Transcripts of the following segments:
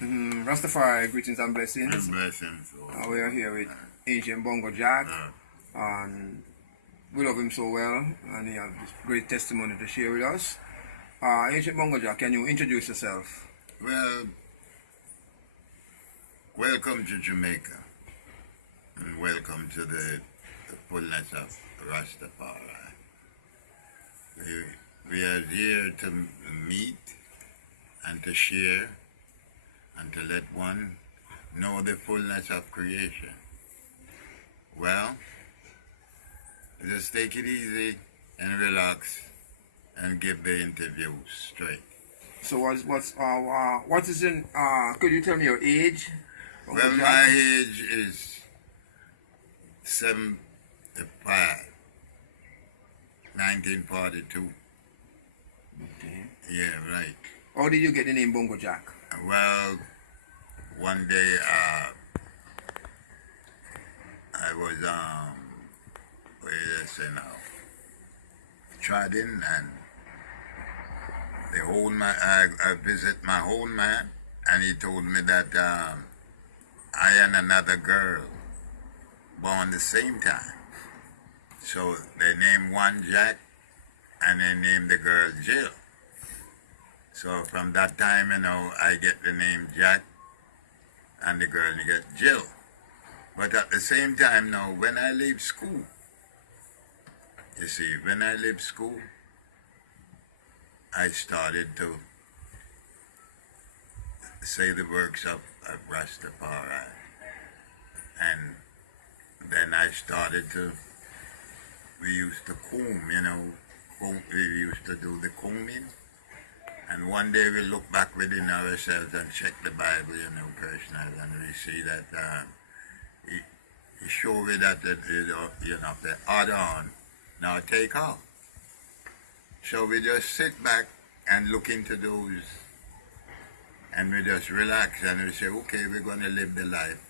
Rastafari, greetings and blessings. And blessings. We are here with Ancient Bongo Jack, and we love him so well, and he has this great testimony to share with us. Ancient Bongo Jack, can you introduce yourself? Well, welcome to Jamaica, and welcome to the fullness of Rastafari. We are here to meet and to share and to let one know the fullness of creation. Well, just take it easy and relax and give the interview straight. So what is in, could you tell me your age? Well, my age is 75, 1942. Okay. Yeah, right. How did you get the name Bongo Jack? Well, one day I was what did I say now? Trading, and the old man, I visit my old man, and he told me that I and another girl born the same time. So they named one Jack, and they named the girl Jill. So from that time, I get the name Jack, and the girl get Jill. But at the same time now, when I leave school, you see, when I leave school, I started to say the works of Rastafari. And then I started to, we used to comb, we used to do the combing. And one day we look back within ourselves and check the Bible, personally, and we see that he showed me that the add on now take off. So we just sit back and look into those, and we just relax, and we say, okay, we're going to live the life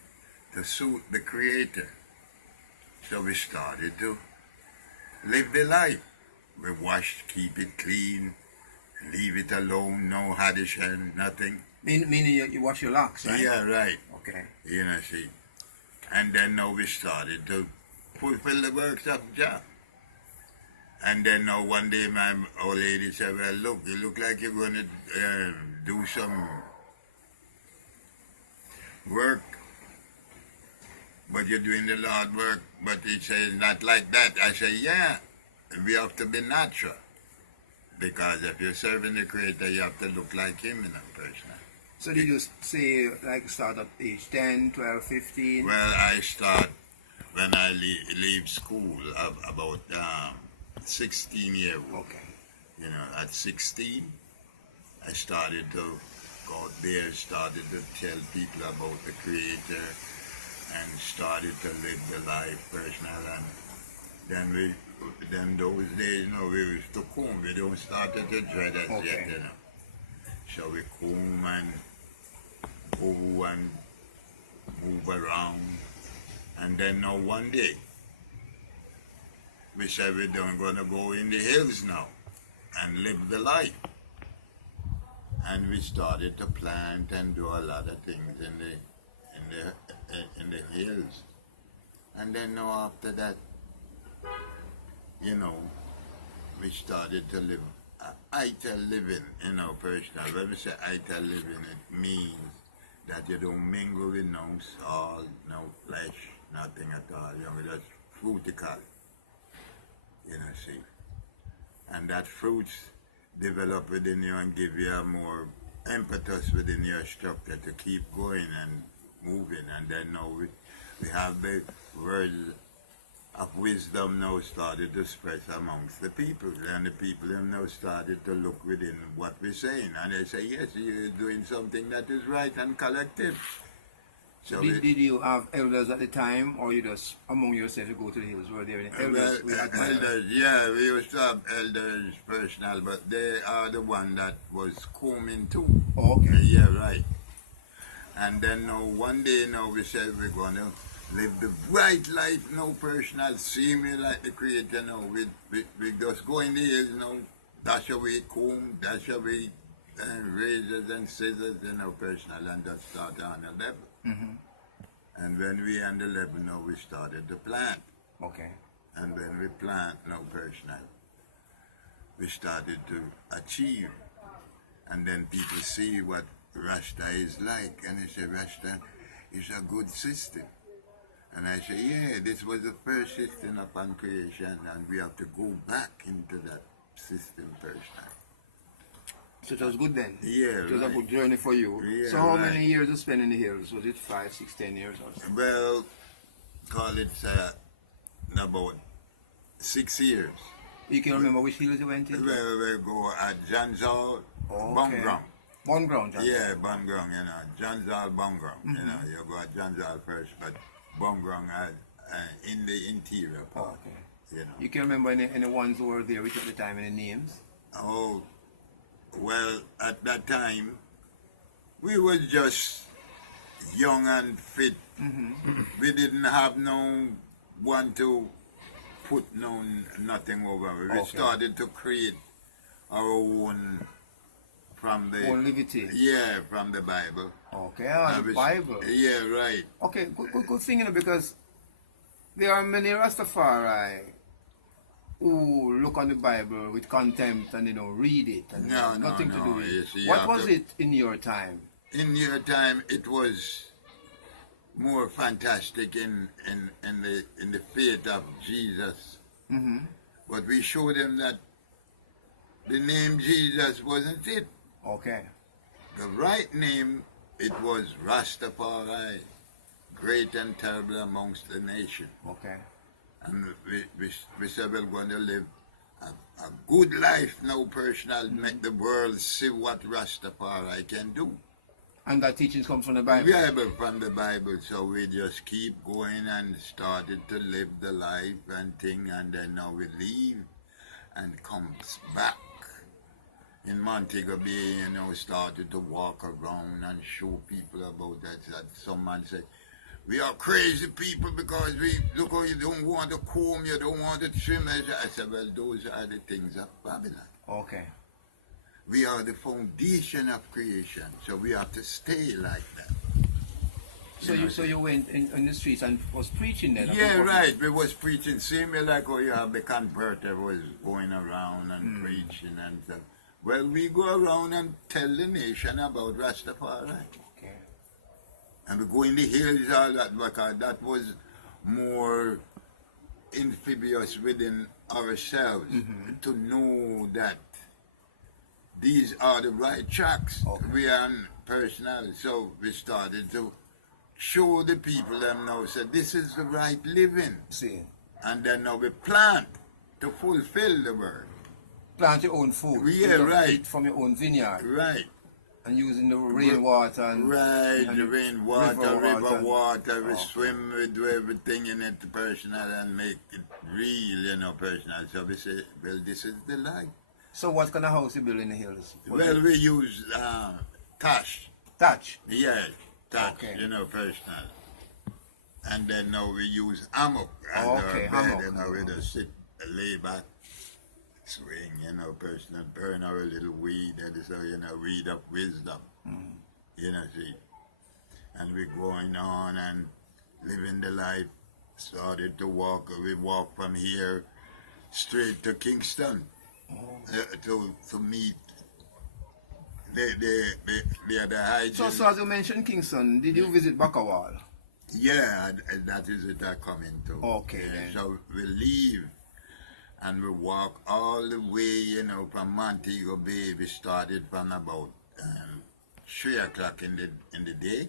to suit the Creator. So we started to live the life. We wash, keep it clean, leave it alone, no addition, nothing. Meaning you wash your locks, right? Yeah, right. Okay. See. And then now we started to fulfill the works of Jah. And then now one day my old lady said, well, look, you look like you're going to do some work, but you're doing the Lord work. But he said, not like that. I said, yeah, we have to be natural. Because if you're serving the Creator, you have to look like Him, personally. So did you say, like, start at age 10, 12, 15? Well, I start when I leave school, about 16 years old. Okay. At 16, I started to go out there, started to tell people about the Creator, and started to live the life personal. And then those days, we used to comb. We don't start to dread as yet, So we comb and go and move around. And then now one day, we said we're going to go in the hills now and live the life. And we started to plant and do a lot of things in the hills. And then now after that, we started to live ital living, personal. When we say ital living, it means that you don't mingle with no salt, no flesh, nothing at all. Just fruitical, see. And that fruits develop within you and give you a more impetus within your structure to keep going and moving. And then now we have the words of wisdom now started to spread amongst the people, and the people have now started to look within what we're saying, and they say, yes, you're doing something that is right and collective. So did you have elders at the time, or you just among yourself you go to the hills? Were there any elders? Elders, yeah, we used to have elders personal, but they are the one that was combing too. Oh, okay. Yeah, right. And then now one day now we said we're going to live the bright life, no personal, see me like the Creator now. We just go in the hills now, dash away comb, dash away razors and scissors, personal, and just start on the level. Mm-hmm. And when we on the level now, we started to plant. Okay. And when we plant now, personal, we started to achieve. And then people see what Rasta is like, and they say, Rasta is a good system. And I say, yeah, this was the first system upon creation, and we have to go back into that system first time. So it was good then? Yeah, It was a good journey for you. Yeah, so how many years you spent in the hills? Was it 5, 6, 10 years or so? Well, call it about 6 years. You can remember which hills you went in? Well, we go at John's Hall, Bonground. Bonground, John. Yeah, Bonground, John's Hall, Bonground. You go at John's Hall first, but Bonground in the interior part. Okay. You can remember any ones who were there which at the time, any names? Oh, well, at that time, we was just young and fit. We didn't have no one to put nothing over. We started to create our own from the LIVITY. Yeah, from the Bible. Okay, the Bible. Yeah, right. Okay, good thing, because there are many Rastafari who look on the Bible with contempt and read it and nothing to do with it. What was it in your time? In your time, it was more fantastic in the faith of Jesus. But we showed them that the name Jesus wasn't it. Okay. The right name, it was Rastafari, great and terrible amongst the nation. Okay. And we said we're going to live a good life now, personal, make the world see what Rastafari can do. And that teachings come from the Bible? Yeah, but from the Bible. So we just keep going and started to live the life and thing, and then now we leave and comes back. In Montego Bay, started to walk around and show people about that some man said, we are crazy people because look how you don't want to comb, you don't want to trim. I said, well, those are the things of Babylon. Okay. We are the foundation of creation, so we have to stay like that. So you went in the streets and was preaching then? Yeah, right. We was preaching. Same like how you have the converter was going around and preaching and stuff. Well, we go around and tell the nation about Rastafari. Okay. And we go in the hills, all that, because that was more amphibious within ourselves to know that these are the right tracks. Okay. We are personal, so we started to show the people them now, said this is the right living. See. And then now we plant to fulfill the word. Plant your own food. Yeah, right. Eat from your own vineyard. Right. And using the rainwater and... Right, and the rainwater, river water, we Okay. swim, we do everything in it personal and make it real, personal. So we say, well, this is the life. So what kind of house you build in the hills? Well, we use thatch. Thatch? Yeah, thatch, Okay. personal. And then now we use hammock as Okay, our bed, hammock. we just sit, lay back, swing, personal, burn our little weed, and so, weed of wisdom, see. And we're going on and living the life, started to walk, we walk from here straight to Kingston to meet the other high. So as you mentioned Kingston, did you visit Bakawal? Yeah, that is it I come into. Okay, then. So we leave and we walk all the way, from Montego Bay. We started from about 3 o'clock in the day,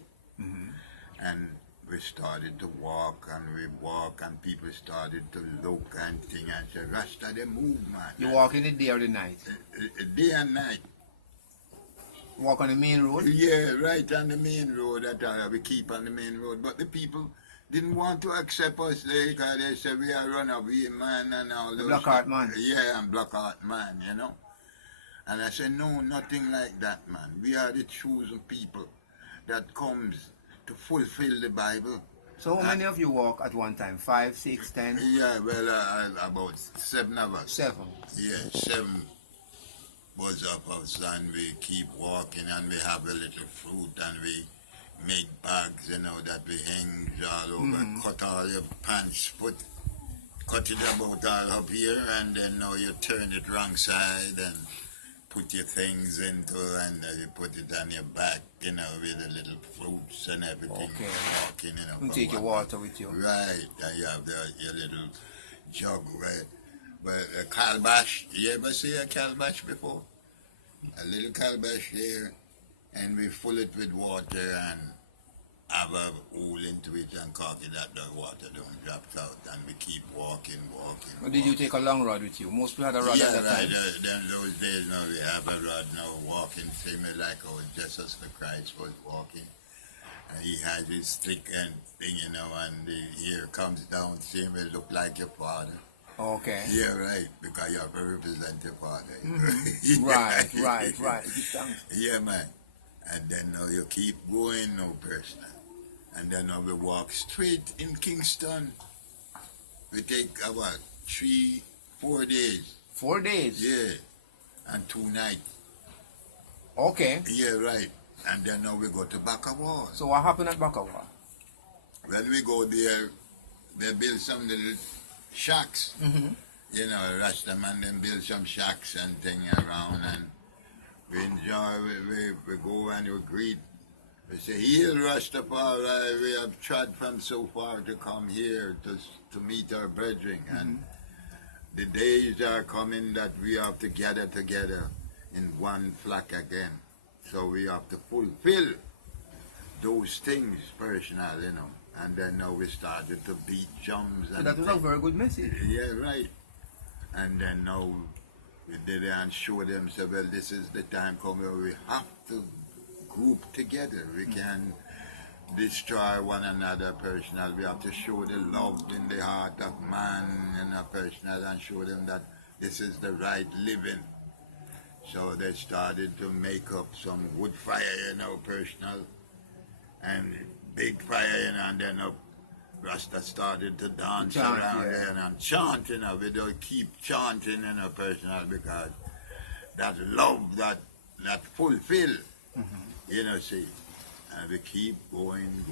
and we started to walk and people started to look and think and say, Rasta, they move, man. You walk in the day or the night? Day and night. Walk on the main road? Yeah, right on the main road. We keep on the main road. But the people didn't want to accept us there because they said we are runaway man and all those. Black Heart man. Yeah, and Black Heart man, And I said, no, nothing like that, man. We are the chosen people that comes to fulfill the Bible. So how many of you walk at one time? 5, 6, 10? Yeah, well, about 7 of us. 7. Yeah, 7. buzz up us and we keep walking and we have a little fruit and we make bags, you know, that we hang all over, cut all your pants, cut it about all up here, and then now you turn it wrong side and put your things into, and you put it on your back, you know, with the little fruits and everything. Okay. Walking, you know. You take your water with you. Right, and you have your little jug, right? But a calabash, you ever see a calabash before? A little calabash there, and we fill it with water and have a hole into it and cork it that the water don't drop out, and we keep walking. But did you take a long rod with you? Most people had a rod at that right. time. Then those days, now we have a rod now, walking, same like how Jesus the Christ was walking. And he had his stick and thing, you know, and the ear comes down, same way look like your father. Okay. Yeah, right, because you have to represent your father. Right. Yeah, man. And then now you keep going now, personal. And then now we walk straight in Kingston. We take about 3-4 days. 4 days? Yeah. And 2 nights. Okay. Yeah, right. And then now we go to Bakawa. So what happened at Bakawa? When we go there, they build some little shacks. You know, Rasta man then build some shacks and thing around, and we enjoy, we go and we greet. We say, "Hail Rastafari, we have trod from so far to come here to meet our brethren." And the days are coming that we have to gather together in one flock again. So we have to fulfill those things personal, you know. And then now we started to beat drums. So and that was a very good message. Yeah, right. And then now we did it and show them, say, well, this is the time coming where we have to group together. We can destroy one another personal. We have to show the love in the heart of man and a personal, and show them that this is the right living. So they started to make up some wood fire, you know, personal, and big fire, you know, and then Rasta started to dance around there and chant, you know. We don't keep chanting, you know, personal, because that love, that fulfill, you know, see. And we keep going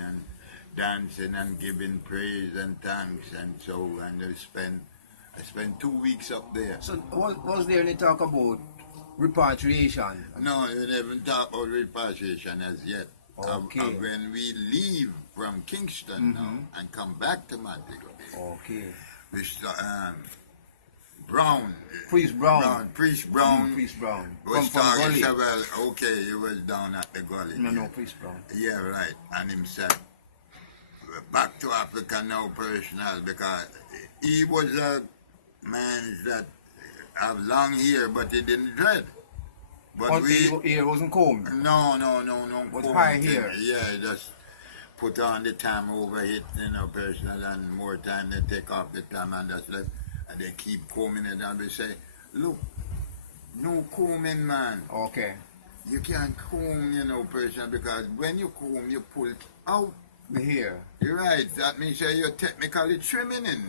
and dancing and giving praise and thanks and so, and I spent 2 weeks up there. So was there any talk about repatriation? No, we never talk about repatriation as yet. Okay. When we leave from Kingston now and come back to Montego Bay, okay, we Brown. Priest Brown. Priest Brown. From Gully. Well, okay, he was down at the Gully. No, Priest Brown. Yeah, right. And him said, back to Africa now, personal, because he was a man that have long hair, but he didn't dread. But hair wasn't combed? No. Was high hair? Yeah, just put on the time over it, you know, personal, and more time they take off the time and that's left. And they keep combing it and they say, look, no combing, man. Okay. You can't comb, you know, personal, because when you comb, you pull it out. The hair. You're right. That means you're technically trimming in.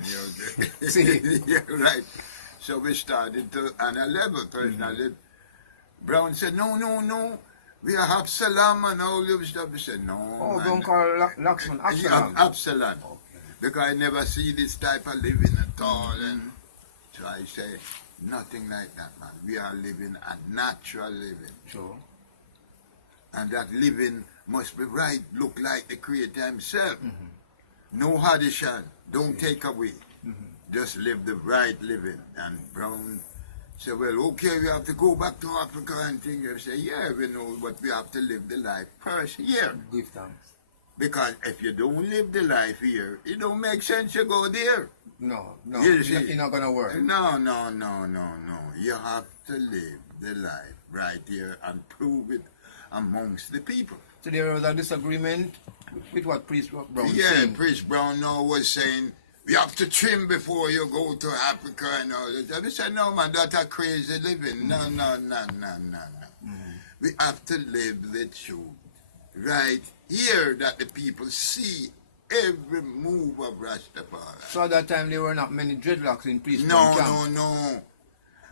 See? Yeah, right. So we started to, on a level, personally. Brown said, no. We are Absalom and all this stuff. We said, no. Oh, man. don't call Laxman Absalom. Absalom. Okay. Because I never see this type of living at all. And so I say, nothing like that, man. We are living a natural living. Sure. And that living must be right, look like the Creator himself. No addition, don't take away. Just live the right living. And Brown said, well, okay, we have to go back to Africa and things. I say, yeah, we know, but we have to live the life first here. Give thanks. Because if you don't live the life here, it don't make sense to go there. No, It's not going to work. No. You have to live the life right here and prove it amongst the people. So there was a disagreement with what Priest Brown Yeah, saying. Priest Brown now was saying, we have to trim before you go to Africa and all this. I said, no, man, that's a crazy living. No. We have to live the truth right here, that the people see every move of Rastafari. So at that time there were not many dreadlocks in Priest Brown camp. No.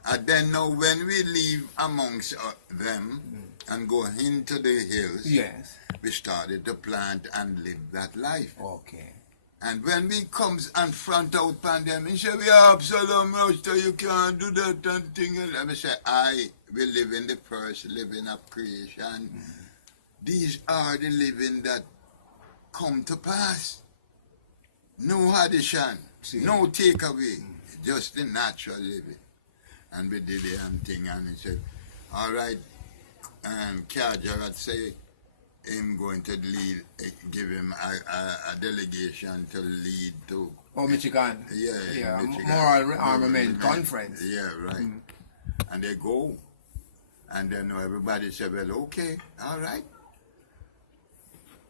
And then now when we leave amongst them and go into the hills, yes, we started to plant and live that life. Okay. And when we comes and front out upon them, he say, we have Absalom Rasta, you can't do that and thing. And we say, I will live in the first living of creation. These are the living that come to pass. No addition, no takeaway, just the natural living. And we did the thing, and he said, all right, Kajarat say, him going to lead, give him a delegation to lead to... Oh, Michigan. Yeah, Michigan. Moral Armament Conference. Yeah, right. And they go. And then everybody said, well, okay, all right.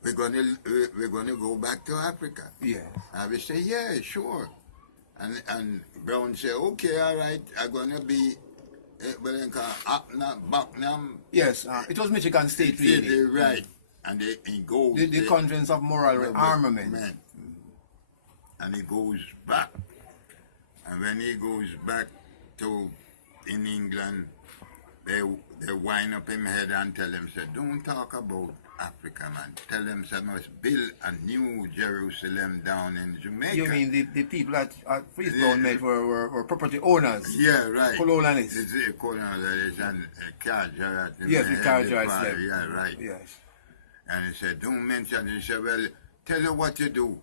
We're gonna go back to Africa. Yeah. And we say, yeah, sure. And Brown said, okay, all right, I'm gonna be Bucknam. Yes, it was Michigan State, really. Right. And he goes... The Conference of Moral Armament. And he goes back. And when he goes back to in England, they wind up him head and tell him, say, don't talk about Africa, man. Tell them they must build a new Jerusalem down in Jamaica. You mean the people at Freestone made were property owners? Yeah, right. Colonialists. It's the colonialists and Kajarat. Yes, the Kajarat. Yeah, right. Yes. And he said, don't mention it. He said, well, tell you what you do.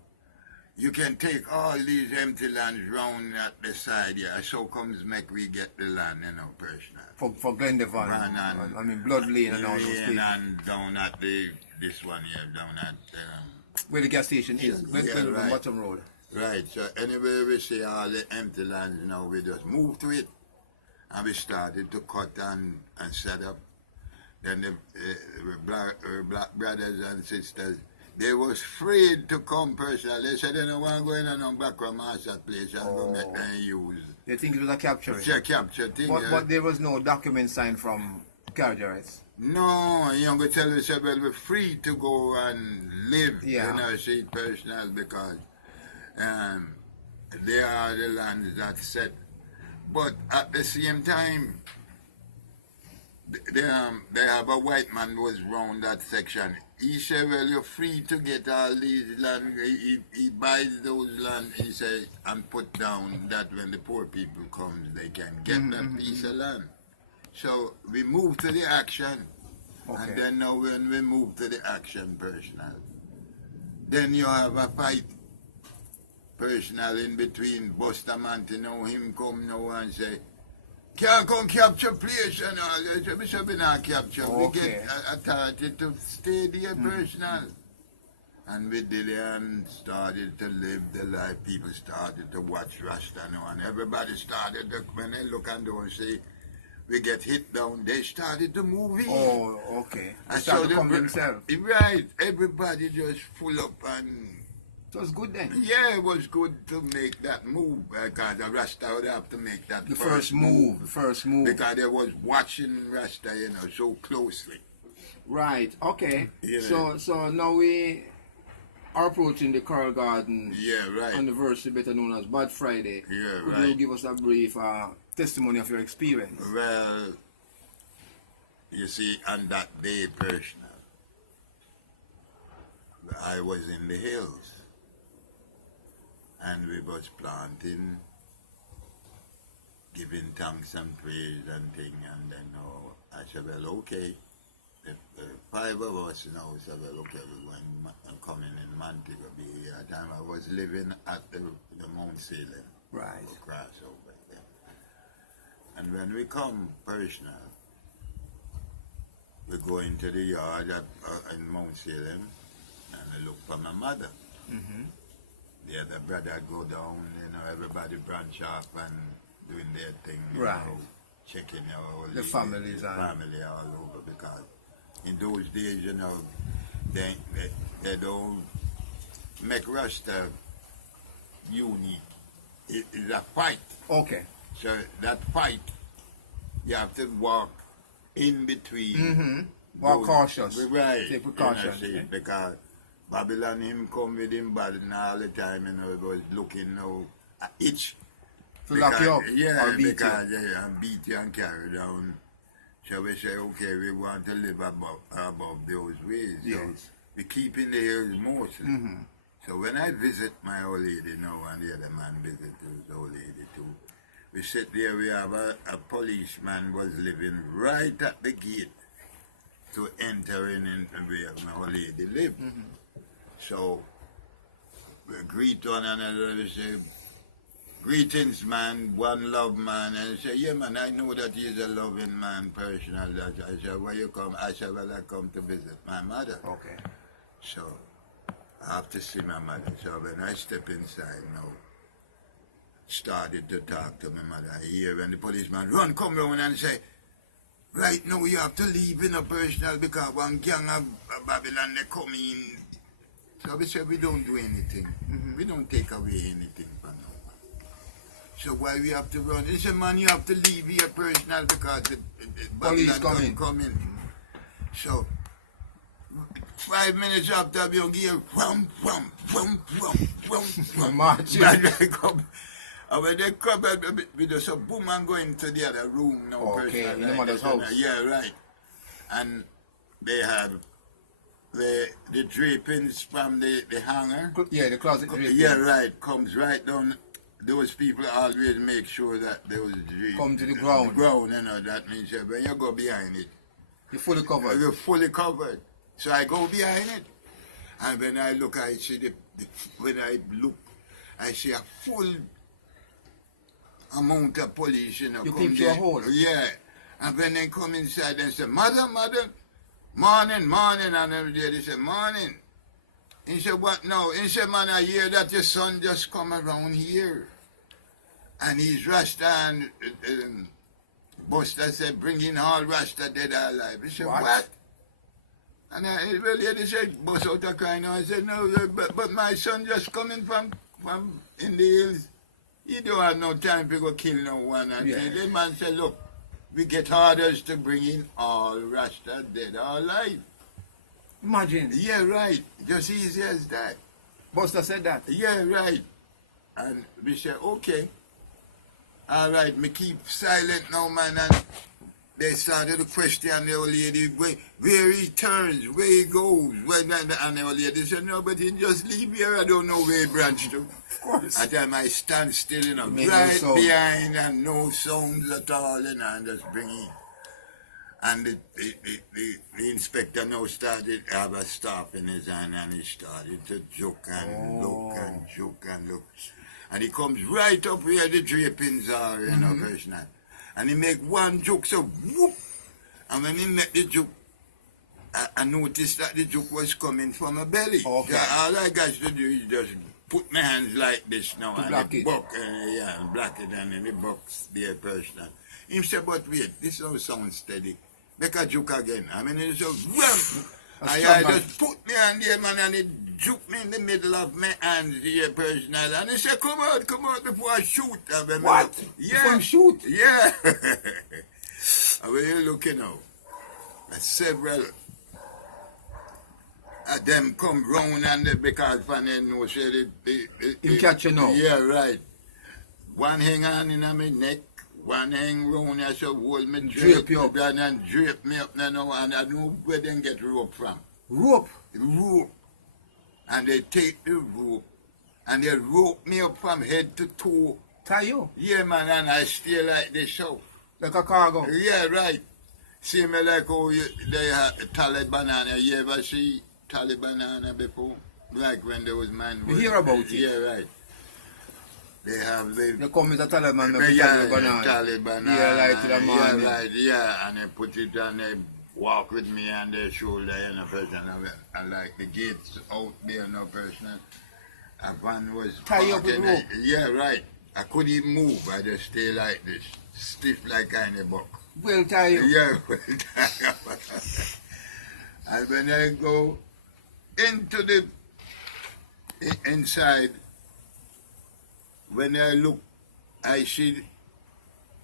You can take all these empty lands round at the side here. So comes make we get the land, personal. For Glendevon, I mean Blood Lane and all those places. And down at this one here, down at... where the gas station is, Glendevon right. Bottom Road. Right, so anyway we see all the empty lands now, we just move to it. And we started to cut and set up. Then the black brothers and sisters, they was afraid to come personally. They said they don't want to go in and on back from master place and go make them use. They think it was a capture. It's a capture thing. But there was no document signed from Carjarites. No, you know, tell us, well, we're free to go and live, see personal, because they are the lands that set. But at the same time, they have a white man who was round that section. He said, well, you're free to get all these land. He buys those land, he said, and put down that when the poor people comes, they can get that piece of land. So we move to the action. Okay. And then now when we move to the action personal, then you have a fight personal in between Bustamante, now him come now and say, can't come capture place and all that. We say we not capture. Okay. We get authority to stay there personal. And we did it and started to live the life. People started to watch Rasta now, and everybody started to, when they look and do and say, we get hit down, they started to move in. Oh, okay. They and started to come themselves. Right. Everybody just full up and... It was good then. Yeah, it was good to make that move, because the Rasta would have to make that the first move. Because they was watching Rasta, so closely. Right, okay. Yeah. So now we are approaching the Coral Garden anniversary, better known as Bad Friday. Yeah, Could you give us a brief testimony of your experience? Well, you see, on that day personal, I was in the hills. And we was planting, giving thanks and praise and thing, and then I said, well, okay. The 5 of us now said, well, okay, we're going coming in Montego Bay. At the time I was living at the Mount Salem. Right. Across over there. And when we come personal, we go into the yard in Mount Salem, and I look for my mother. The other brother go down, everybody branch off and doing their thing, checking the families family all over, because in those days, they don't make Rasta unique. It's a fight. Okay. So that fight, you have to walk in between. Walk cautious. Right. Take precautions. Because Babylon him come with him bad and all the time, it was looking now each To lock you up? Yeah, or beat because you? and beat you and carry down. So we say, okay, we want to live above those ways. Yes. So we keep in the hills mostly. So when I visit my old lady now and the other man visits his old lady too, we sit there, we have a policeman was living right at the gate to enter in where my old lady lived. So we greet one another, we say, greetings man, one love man, and he say, yeah man, I know that he's a loving man, personal. I said, where you come? I said, well, I come to visit my mother. Okay. So I have to see my mother. So when I step inside now, started to talk to my mother, I hear when the policeman come round and say, right now you have to leave in a personal because one gang of Babylon they come in. So we said we don't do anything. We don't take away anything from no one. So why we have to run? He said, man, you have to leave here personal because the police Babylon come in. So 5 minutes after we don't hear wham. March. And when they come, we just a boom and go into the other room now. Okay, in the like mother's house. Yeah, right. And they have the drapings from the hanger. Yeah, the closet draping. Yeah, right. Comes right down. Those people always make sure that those drapings come to the ground. The ground, you know, that means that when you go behind it, you're fully covered. you're fully covered. So I go behind it. And when I look, I see I see a full amount of police, you know. You peep through a hole? Yeah. And when they come inside, they say, mother, morning. And every day they say, morning. He said, what now? He said, man, I hear that your son just come around here. And he's Rasta and Buster said, bring in all Rasta dead or alive. He said, what? And the lady said, bust out a cry now. I said, no, but my son just coming from in the hills. He don't have no time to go kill no one. And the man said, look, we get orders to bring in all Rasta dead or alive. Imagine. Yeah, right. Just easy as that. Buster said that? Yeah, right. And we said, okay. All right, me keep silent now, man. And they started to question the old lady, where he turns, where he goes. And the old lady said, no, but he just leave here. I don't know where he branched to. Of course. At time I stand still, you know, right behind and no sounds at all, you know, and just bring in. And the inspector now started to have a staff in his hand and he started to joke and look and joke and look. And he comes right up where the drapings are, you know, personal. And he make one joke, so whoop. And when he make the joke, I noticed that the joke was coming from my belly. Okay. So all I got to do is just put my hands like this now and block it. Buck, and block it and then the box there personal. He said, but wait, this don't sound steady. Make a joke again. I mean, it's just wham. I just put me hand there, man, and it juke me in the middle of my hands here, personal. And he said, come out before I shoot. What? Yeah. Before you shoot? Yeah. And when you look, you know, several of them come round and because from them know, say you catch you now? Yeah, right. One hang on in my neck. One hang round here, so hold me drape you up. And drape me up now, and I know where they get rope from. Rope? Rope. And they take the rope, and they rope me up from head to toe. Tie you? Yeah, man, and I stay like this, so. Like a cargo? Yeah, right. See me like how they have Taliban, you ever see Taliban before? Like when there was man. You hear about it? Yeah, right. They have they come with a Taliban, Taliban. Yeah, like to the man. Yeah, right, yeah, and they put it and they walk with me on their shoulder and a person. And like the gates out there, no person. A van was tie up with rope. Yeah, right. I couldn't even move. I just stay like this, stiff like kind of buck. Well tie you. Yeah, well tie up. And when I go into the inside, when I look, I see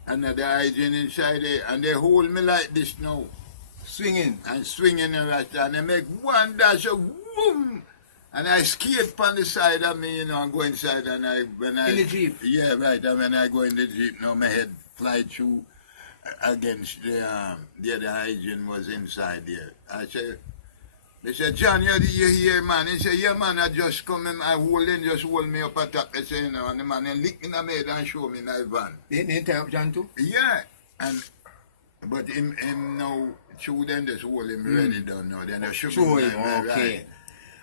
another hygiene inside there, and they hold me like this now. Swinging. And swinging and right, and they make one dash of boom, And I skate on the side of me, you know, and go inside and in the Jeep? Yeah, right. And when I go in the Jeep, now my head fly through against the other hygiene was inside there. They said, John, you here, man? He said, yeah, man, I just come in, just hold me up at top. They say, you know, and the man then lick me in the head and show me in the van. They tie up John too? Yeah. But him now, through them, just hold him ready down now. Then they shook him. Okay. Right.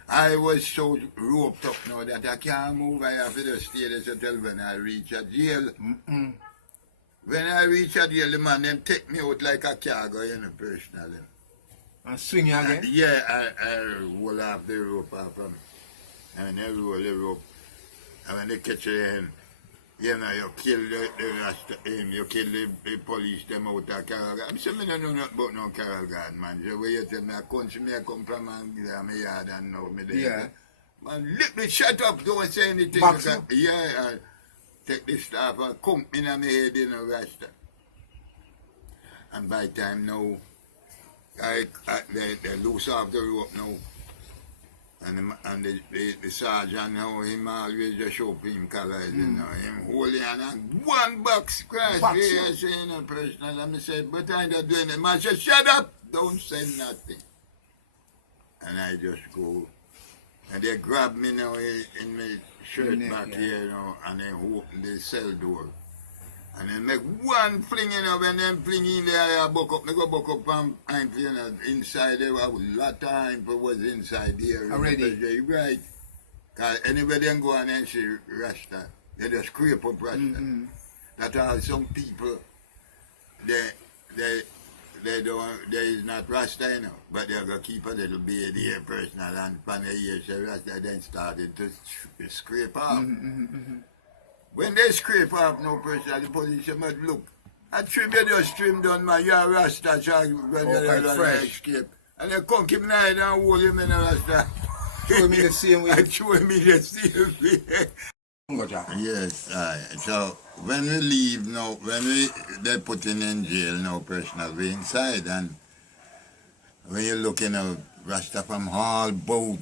I was so roped up now that I can't move. I have to just stay there until when I reach a jail. When I reach a jail, the man then take me out like a cargo, you know, personally. And swing you again? Yeah, I roll off the rope off him. And I roll the rope. And when they catch you in, you know, you kill the Rasta, you kill the police, them out of Carol Guard. I said, I don't know nothing about no Carol Guard, man. So when you tell me, I come from and give me my yard and know me there. Yeah. Man, let me shut up, don't say anything. Yeah, take the staff and come in my head in a Rasta. And by time now, they loose off the rope now. And the sergeant now, him always just show up him colors, you know, him holding and one box crash. I say, you know, personal. And I said, but I'm not doing it. Man said, shut up, don't say nothing. And I just go. And they grab me now in my shirt back here, you know, and they open the cell door. And then make one flinging up and then flinging there, I buck up, I go buck up and you know, inside there, a lot of time was inside there. Already? Right. Because anybody can go and see Rasta, they just scrape up Rasta. That are some people, they don't, there is not Rasta, you know, but they're going to keep a little bit here personal and from the years, Rasta then started to scrape off. When they scrape off no person, the police say, look, a trim you just trim down, man, you're a Rasta, when you escape. And they come keep an eye and hold him in a Rasta. Show me the same way. Show me the same way. Bongo Jack. Yes, so when we leave now, they put in jail now, personal, we inside, and when you look in a Rasta from all boat,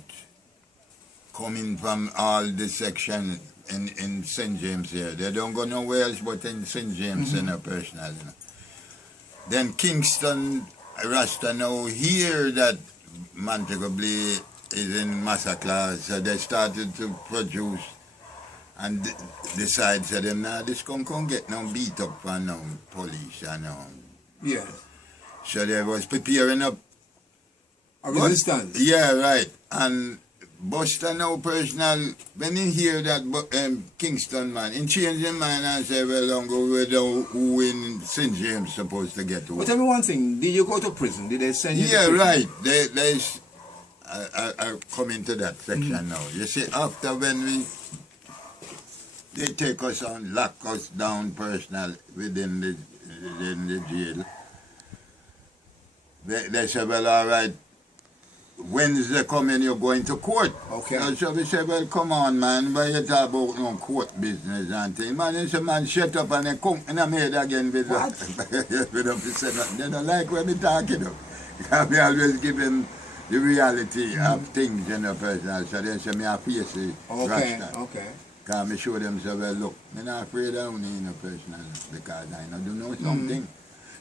coming from all the section, in St. James here. They don't go nowhere else but in St. James in a personal. You know. Then Kingston, Rasta now hear that Montego Bay is in massacre, so they started to produce and decide, so them now this can't get no beat up from no police and yeah. So they was preparing up a resistance. Yeah, right. And Buster now personal, when he hear that Kingston man, he change his mind and say, well, don't go with who in St. James supposed to get to. But tell me one thing, did you go to prison? Did they send you to prison? Right. I come into that section now. You see, after when they take us on, lock us down personal within the jail, they say, well, all right, Wednesday coming, you're going to court. Okay. So we say, well, come on, man, why you talk about no court business and things? Man, he say, man, shut up and then come in the head again with what? They don't like when we talking about. Because we always give them the reality of things, you know, personal. So they say, me I face the Rasta. Okay. Because I show them, say, well, look, I'm not afraid of you, you know, personal, because I do know something.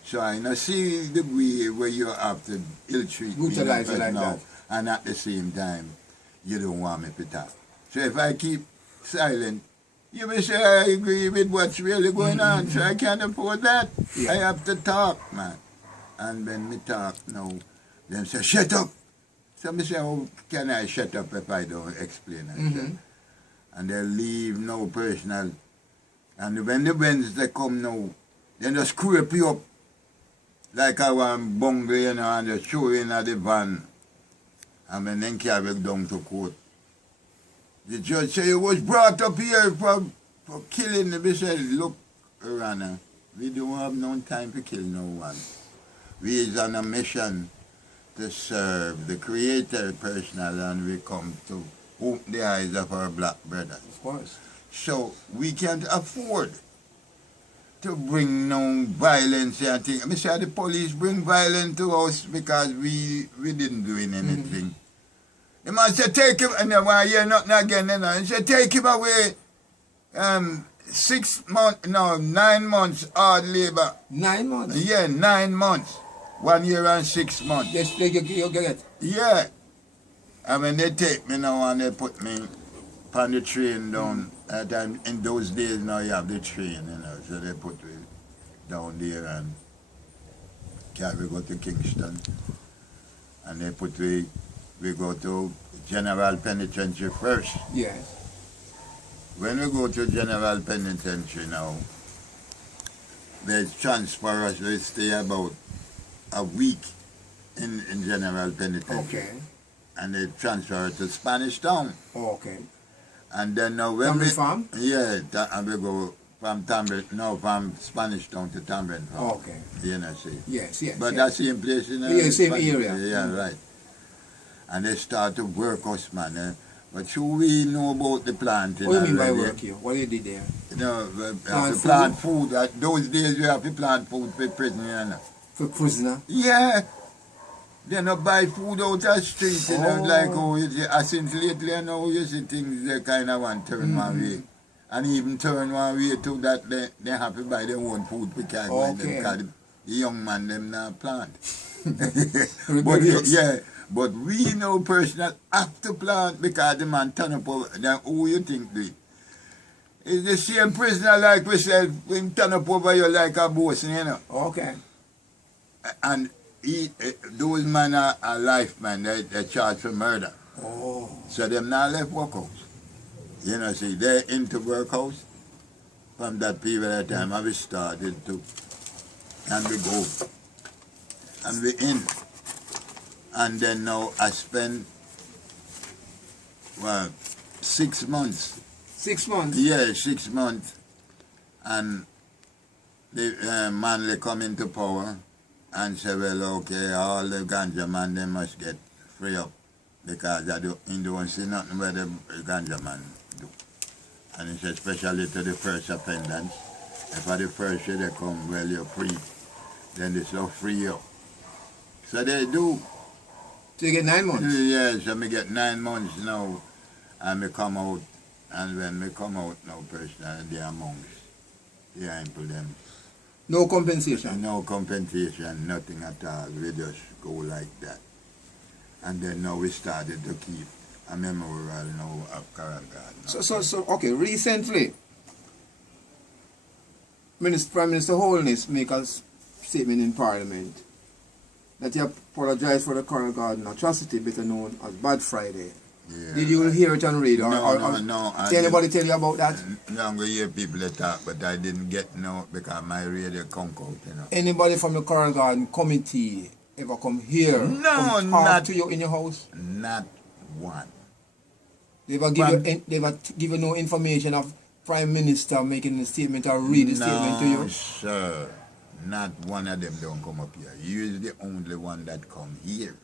So I know see the way where you have to ill-treat me like that. And at the same time, you don't want me to talk. So if I keep silent, you may say I agree with what's really going on, so I can't afford that. Yeah. I have to talk, man. And when me talk now, them say, shut up. So me say, how can I shut up if I don't explain it? And they leave no personal. And when the Wednesday come now, then they scrape you up like I want bungle, you know, and just show in at the van. And then carry down to court. The judge said, you was brought up here for killing the said, look, Rana, we don't have no time to kill no one. We is on a mission to serve the Creator personal, and we come to open the eyes of our black brothers. Of course. So we can't afford to bring no violence and things. I say the police bring violence to us because we didn't do anything. The man said, take him, and then why hear nothing again, you know. He said, take him away. 9 months hard labor. 9 months? Yeah, 9 months. 1 year and 6 months. Yes, you get it? Yeah. And when they take me now and they put me on the train down, in those days now you have the train, you know, so they put me down there and we go to Kingston. And they put we go to General Penitentiary first. Yes. When we go to General Penitentiary now, they transfer us, we stay about a week in General Penitentiary. Okay. And they transfer to Spanish Town. Okay. And then now when Tamarind Farm? Yeah, and we go from from Spanish Town to Tamarind Farm. Okay. You know, see. Yes, yes. But yes. that's the same place in yeah, same area. Yeah, right. And they start to work us, man. But should we know about the planting? What do you mean by work here? What you did there? You know, we have to plant food. Those days we have to plant food for prisoner, you know. For prisoner? Yeah. They not buy food out the street, you know, like how you see, since lately, you know, you see things they kind of want to turn one way. And even turn one way to that they have to buy their own food because the young man them not plant. But yeah, but we know personal have to plant because the man turn up over, then who you think do it? It's the same prisoner like we said, him turn up over you like a boss, you know. Okay. And those men are life, man. They're charged for murder. Oh. So them not left workhouse. You know, see, they're into workhouse. From that period of time, we started to, and we go, and we in. And then now I spend, 6 months. 6 months? Yeah, 6 months. And the man they come into power. And say, well, okay, all the ganja man, they must get free up. Because they don't see nothing where the ganja man do. And it's especially to the first offenders. If at the first year they come, well, you're free. Then they so free up. So they do. So you get 9 months? Yeah, so me get 9 months now. And me come out. And when me come out now, personally, they are monks. They are into them. No compensation? No compensation, nothing at all. We just go like that. And then now we started to keep a memorial now of Karagad. So, okay, recently, Prime Minister Holness make a statement in Parliament that he apologized for the Karagad atrocity, better known as Bad Friday. Yeah. Did you hear it on radio? No. Did anybody tell you about that? No, I'm going to hear people that talk, but I didn't get no because my radio come out, you know. Anybody from the Karagad committee ever come here? No, not to you in your house? Not one. They ever give you no information of Prime Minister making a statement or read the statement to you? No, sir. Not one of them don't come up here. You're the only one that come here.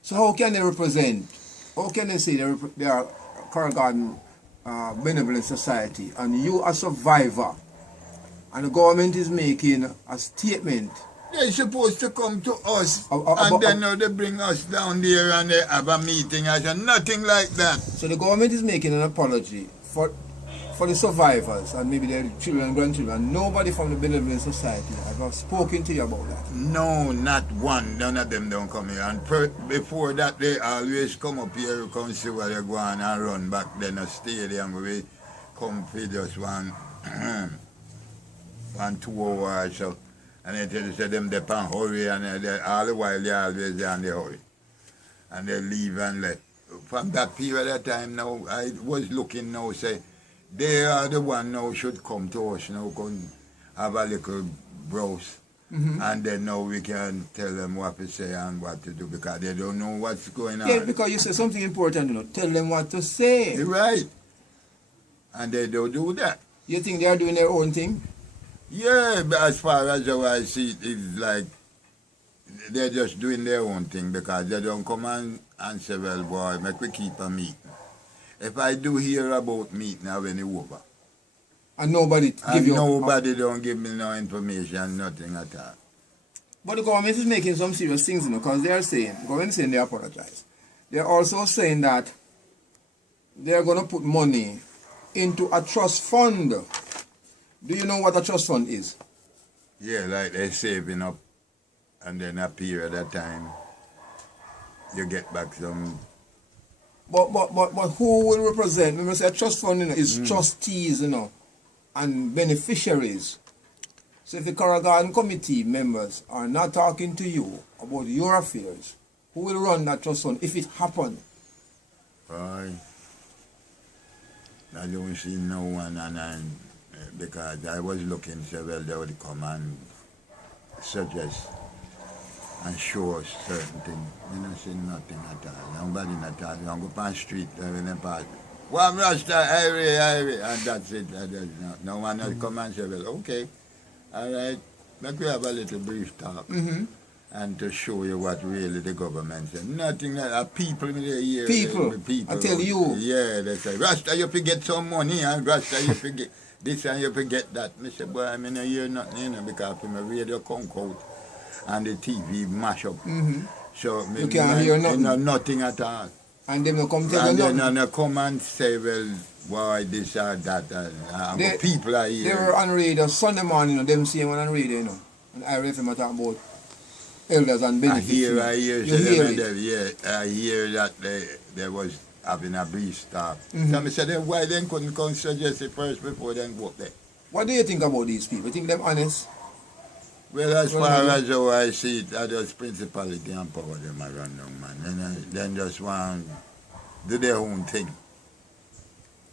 So how can they represent? How can they say they are Karagad Benevolent Society and you a survivor and the government is making a statement? They're supposed to come to us and then now they bring us down there and they have a meeting and nothing like that. So the government is making an apology for the survivors and maybe their children and grandchildren. Nobody from the Benevolent Society have spoken to you about that? No, not one. None of them don't come here. And before that, they always come up here, come see where they go on and run back then a stadium where we come for just 1 2 hours. So, and they tell say them they can hurry and all the while they always there in the hurry. And they leave and left. From that period of time now, I was looking now, say, they are the one now should come to us now, come have a little browse. And then now we can tell them what to say and what to do because they don't know what's going on. Yeah, because you say something important, you know. Tell them what to say. You're right. And they don't do that. You think they are doing their own thing? Yeah, but as far as how I see it, it's like they're just doing their own thing because they don't come and say, well, boy, make we keep a meeting. If I do hear about meeting, I when it over. And nobody give you... nobody don't give me no information, nothing at all. But the government is making some serious things, you know, because they are saying, the government is saying they apologize. they're also saying that they're going to put money into a trust fund. Do you know what a trust fund is? Yeah, like they're saving up, and then a period of time, you get back some. But who will represent? When we say a trust fund, is trustees, and beneficiaries. So if the Corrigan Committee members are not talking to you about your affairs, who will run that trust fund if it happened? I don't see no one, because I was looking several, they would come and suggest and show us certain things. You don't see nothing at all. Nobody not all. You go on the street, in the park. One Rasta, highway, and that's it. No one will come and say, well, okay, all right, let me have a little brief talk. And to show you what really the government said. Nothing like people in the year. People, I tell you. Yeah, they say, Rasta, you forget some money, and Rasta, you forget this and you forget that. I say, boy, I mean, I hear nothing, because from the radio come out and the TV mash up. So, you can't hear nothing. Nothing at all. And them no come tell you nothing. And they come and say, well, why this or that, and people are here. They were on radio Sunday morning, them saying on radio, and I read them talking about elders and benefits. I hear, you hear it? Yeah, I hear that they was having a brief talk. So I said, why they couldn't come suggest it first before they go up there? What do you think about these people? You think them honest? Well, as far as how I see it, I just principality and power them around them, man. And then just want to do their own thing.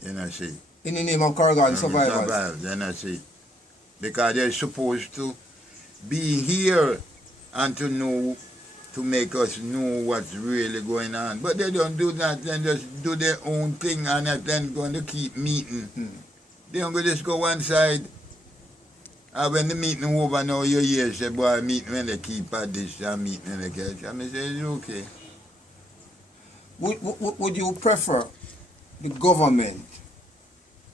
See. In the name of Corrigan survivors. I see. Because they're supposed to be here and to make us know what's really going on. But they don't do that, then just do their own thing and then going to keep meeting. They don't just go one side. And when the meeting over now, you hear, say, boy, meeting when they keep at this and meeting when they catch. I mean, say, it's okay. Would you prefer the government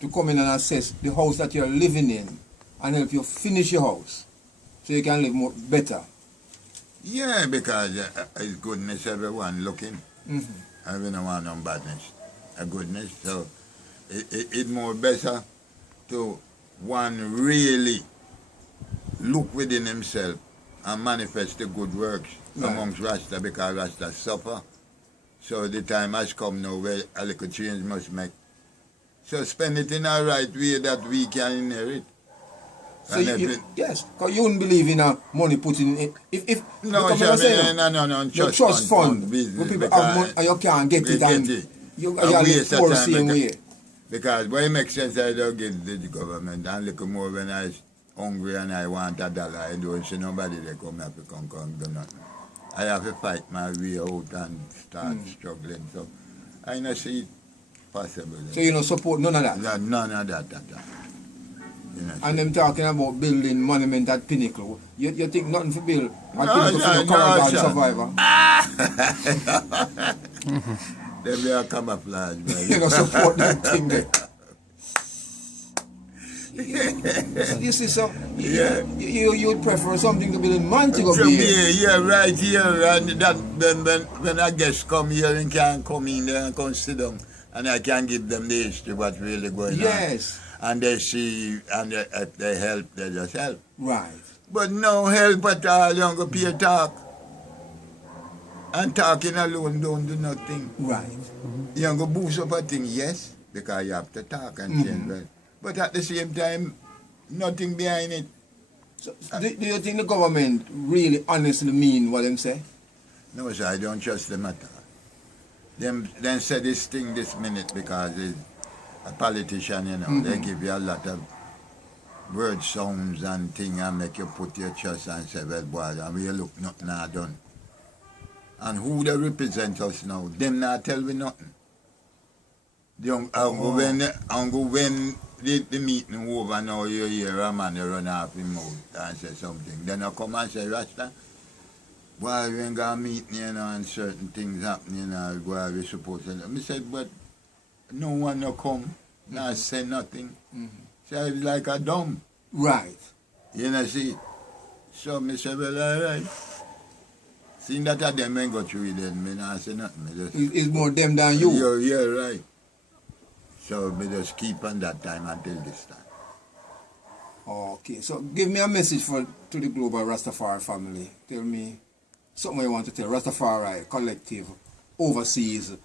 to come in and assess the house that you're living in and help you finish your house so you can live more better? Yeah, because it's goodness, everyone looking. I don't want no badness. A goodness. So it's more better to one really look within himself and manifest the good works amongst Rasta, because Rasta suffer. So the time has come now where a little change must make. So spend it in a right way that we can inherit. So yes, because you wouldn't believe in money put in it. No, trust fund where people have money and you can't get it, and you live for the same way. Because what makes sense, I don't give the government, and look more when I hungry and I want $1, I don't see nobody they come up and come do nothing. I have to fight my way out and start struggling. So I don't see it possible. So you don't support none of that? None of that. And them talking about building monument at Pinnacle. You think nothing for build at Pinnacle for the Corrigan survivor? They be a camouflage. You don't support that thing there. You see, so you would prefer something to build in Montego Bay? Yeah, right here. And that when a guest come here and can come in there and come sit down, and I can give them the history what's really going on. Yes. And they see, and if they help, they just help. Right. But no help at all. You don't go pay talk. And talking alone don't do nothing. Right. You don't go boost up a thing, yes, because you have to talk and change that. But at the same time, nothing behind it. So, do you think the government really honestly mean what them say? No, sir, I don't trust them at all. Them say this thing this minute because it's a politician, they give you a lot of word sounds and things and make you put your trust and say, well, boy, and we look nothing are done. And who they represent us now, them not tell me nothing. When the meeting over now, you hear a man run off his mouth and say something. Then I come and say, Rasta, why we ain't got a meeting, and certain things happening, why we supposed to. I said, but no one no come, not say nothing. So it's like a dumb. Right. You know, see. So I said, well, all right. Seeing that of them ain't go through it, then me not say nothing. Me just, It's more them than you. Yeah, right. So me just keep on that time until this time. Okay, so give me a message to the global Rastafari family. Tell me something you want to tell Rastafari collective overseas,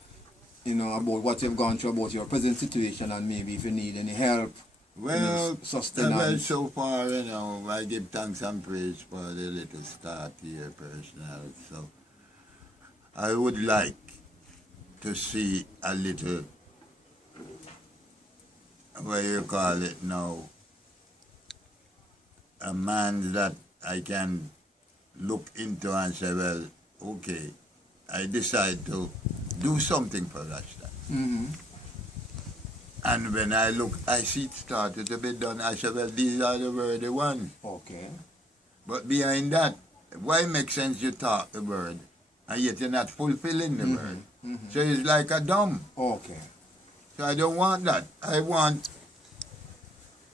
you know, about what you've gone through, about your present situation, and maybe if you need any help. Well, sustenance. so far, you know, I give thanks and praise for the little start here, personal. So I would like to see a little, what you call it now, a man that I can look into and say, well, okay, I decide to do something for Rasta. Mm-hmm. And when I look, I see it started to be done. I say, well, these are the worthy ones. Okay. But behind that, why make sense you talk the word, and yet you're not fulfilling the word? Mm-hmm. So it's like a dumb. Okay. So I don't want that. I want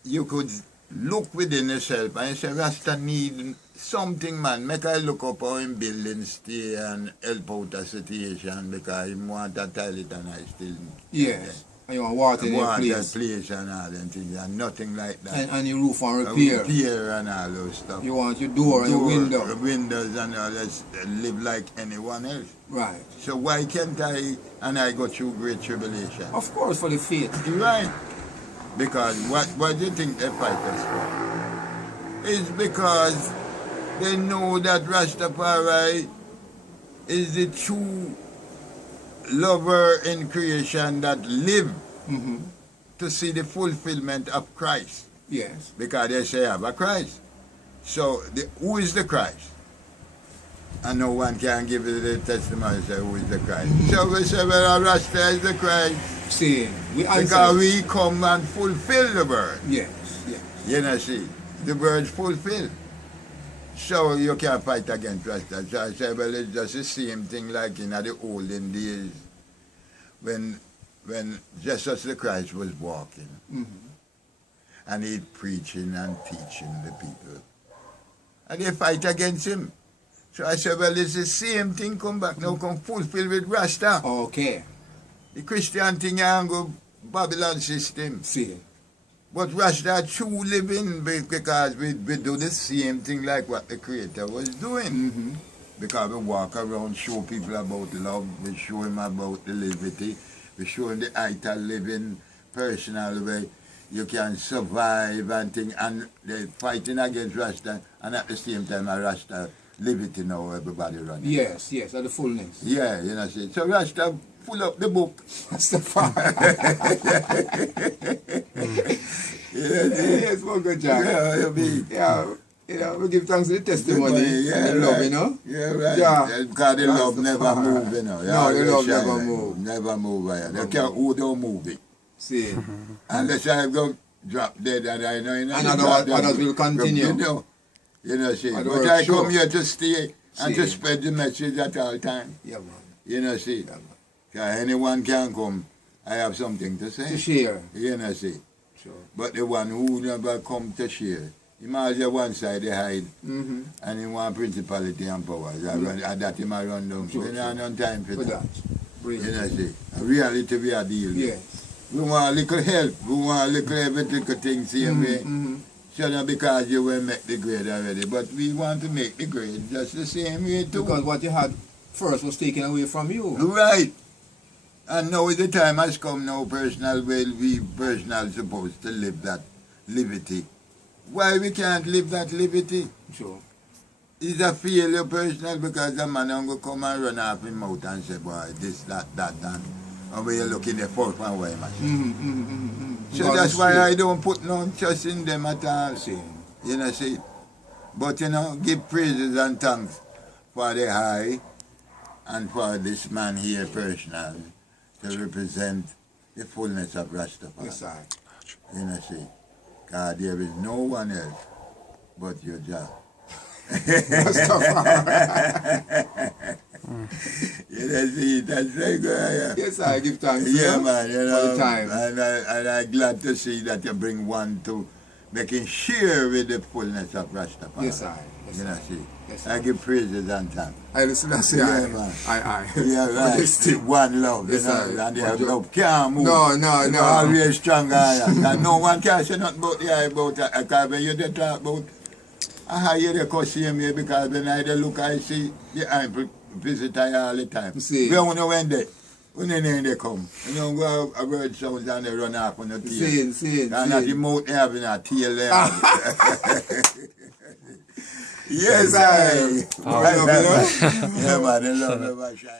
you could look within yourself and say, Rasta need something, man. Make I look up how him building stay and help out a situation because he want a toilet and I still... Yes. And you want water in your place. place and all them things and nothing like that. And your roof and repair. Repair and all those stuff. You want your door and your window. Windows and all that, live like anyone else. Right. So why can't I, and I go through great tribulation? Of course, for the faith. Right. Because what do you think they fight us for? It's because they know that Rastafari is the true lover in creation that live to see the fulfillment of Christ. Yes. Because they say have a Christ. So who is the Christ? And no one can give you the testimony say who is the Christ. So we say, well, Rasta is the Christ. See, because we come and fulfill the word. Yes, yes. You know, see, the word fulfilled. So you can't fight against Rasta. So I say, well, it's just the same thing like in the olden days when Jesus the Christ was walking and he preaching and teaching the people. And they fight against him. So I said, well, it's the same thing come back now, come fulfill with Rasta. Okay. The Christian thing and go Babylon system. See. But Rasta true living because we do the same thing like what the Creator was doing. Because we walk around, show people about love, we show him about the LIVITY, we show him the ital living, personal way you can survive and thing, and they're fighting against Rasta, and at the same time a Rasta LIVITY now everybody running. Yes, yes, at the fullness. Yeah, you know, see. So Rasta pull up the book. That's the fire. Yes, Bongo Jack. Yeah, you mean. Yeah, you know, we give thanks to the testimony and the love, you know. Yeah, right. Yeah. Because the love never move, you know. No, the love never move. Never move. They can't who don't move it. See. Unless I go drop dead and I know, you know. And others will continue. You know, see. But I come here to stay and to spread the message at all times. Yeah, man. You know, see. Yeah, man. Because anyone can come, I have something to say. To share. You know, see. Sure. But the one who never come to share, he might just one side they hide, and he want principality and power. And that he might run down. Sure, We don't have no time for that. You know, see. Reality we are dealing with. Yes. We want a little help. We want a little every little thing same way. So not because you will make the grade already, but we want to make the grade just the same way too. Because what you had first was taken away from you. Right. And now the time has come now, personal, well, we personal supposed to live that LIVITY. Why we can't live that LIVITY? Sure. It's a failure personal because the man will come and run off his mouth and say, boy, this, that, and when you look in the first one, why machine. So that's why I don't put no trust in them at all. See. You know, see. But you know, give praises and thanks for the high and for this man here personal to represent the fullness of Rastafari. Yes, sir. You know, see. God, there is no one else but your job. You know, see, that's very good. Yes, I give thanks. Yeah, man, you know, all the time. And I'm glad to see that you bring one to making share with the fullness of Rastafari. Yes, I. Yes, you know, I. see. Yes, I give praises and thanks. I listen to say Yeah, man. I. Yeah, right. One love, Yes, you know, I. and the love can't move. No. You know, always strong iron. And no one can say nothing about the eye about it. Because when you dey talk about, I hear the cuss him here because when I dey look, I see the eye visit I all the time. See. Where when you went there? When they come, you know, go a bird sounds and they run off on the tail. Seeing. And at the mouth they having a tail there. Yes, I. Yes, I. Yeah, man, they love never shine.